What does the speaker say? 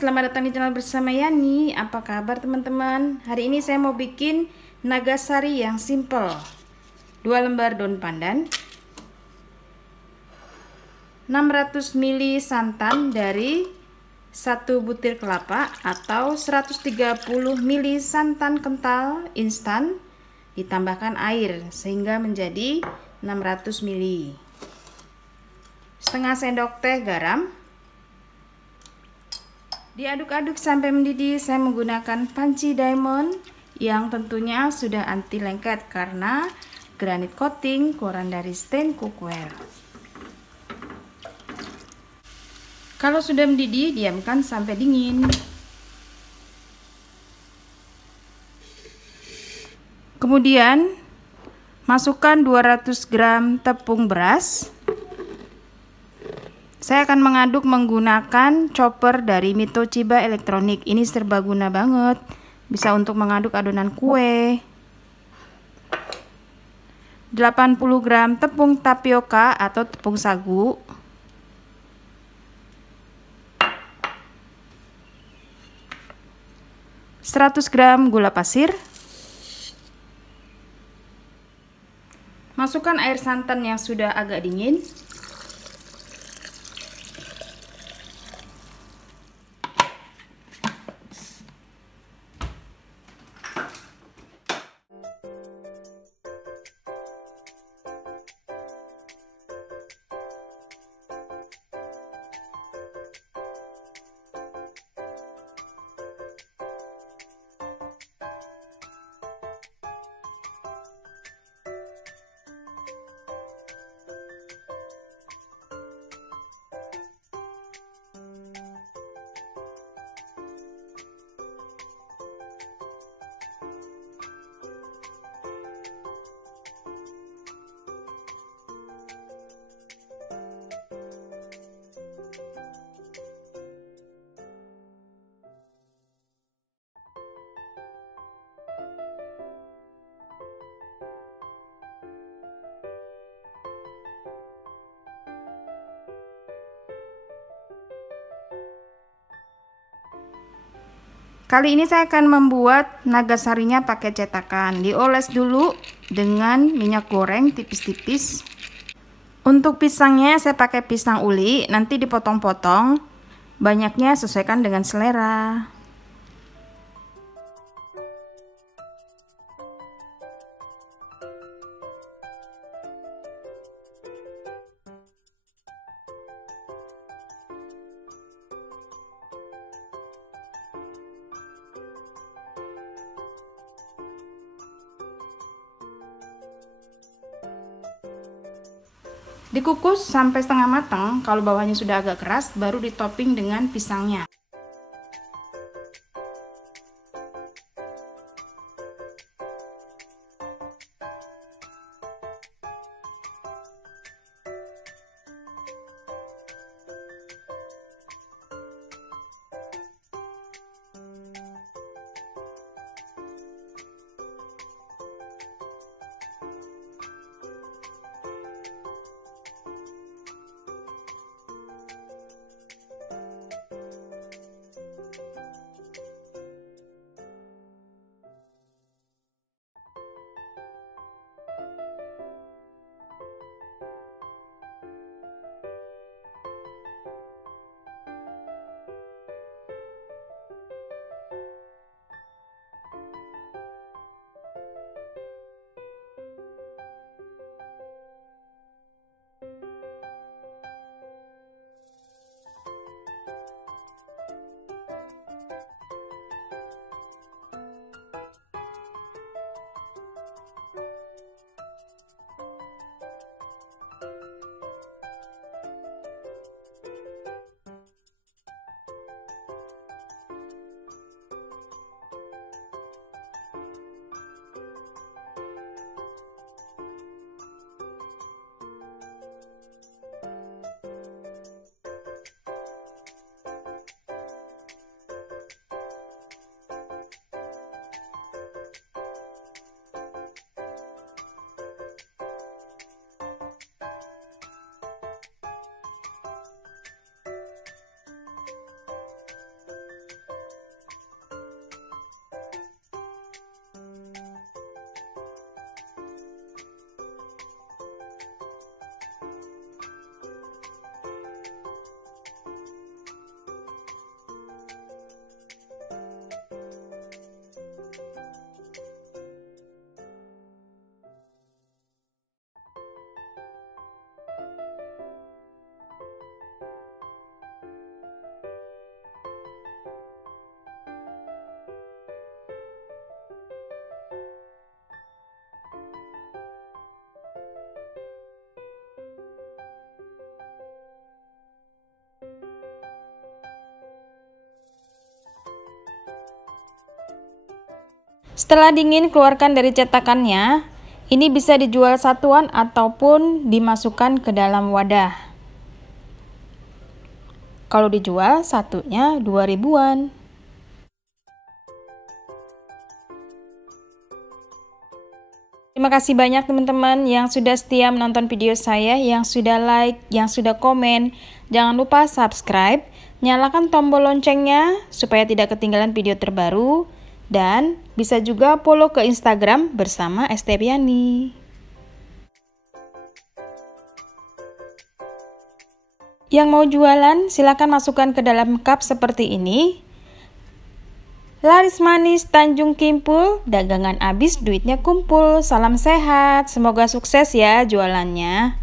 selamat datang di channel bersama Yani. Apa kabar teman-teman? Hari ini saya mau bikin nagasari yang simple. 2 lembar daun pandan, 600 ml santan dari 1 butir kelapa atau 130 ml santan kental instan, ditambahkan air sehingga menjadi 600 ml. Setengah sendok teh garam. Diaduk-aduk sampai mendidih. Saya menggunakan panci diamond yang tentunya sudah anti lengket karena granit coating keluaran dari stain cookware. Kalau sudah mendidih, diamkan sampai dingin. Kemudian masukkan 200 gram tepung beras. Saya akan mengaduk menggunakan chopper dari Mitoshiba Elektronik. Ini serbaguna banget. Bisa untuk mengaduk adonan kue. 80 gram tepung tapioka atau tepung sagu. Seratus gram gula pasir. Masukkan air santan yang sudah agak dingin. Kali ini saya akan membuat nagasarinya pakai cetakan. Dioles dulu dengan minyak goreng tipis-tipis. Untuk pisangnya saya pakai pisang uli, nanti dipotong-potong. Banyaknya sesuaikan dengan selera. Dikukus sampai setengah matang. Kalau bawahnya sudah agak keras, baru ditopping dengan pisangnya. Setelah dingin, keluarkan dari cetakannya. Ini bisa dijual satuan ataupun dimasukkan ke dalam wadah. Kalau dijual satunya 2.000-an. Terima kasih banyak teman-teman yang sudah setia menonton video saya, yang sudah like, yang sudah komen. Jangan lupa subscribe, nyalakan tombol loncengnya supaya tidak ketinggalan video terbaru. Dan bisa juga follow ke Instagram bersama Estepiani. Yang mau jualan silakan masukkan ke dalam cup seperti ini. Laris manis Tanjung Kimpul, dagangan habis duitnya kumpul. Salam sehat, semoga sukses ya jualannya.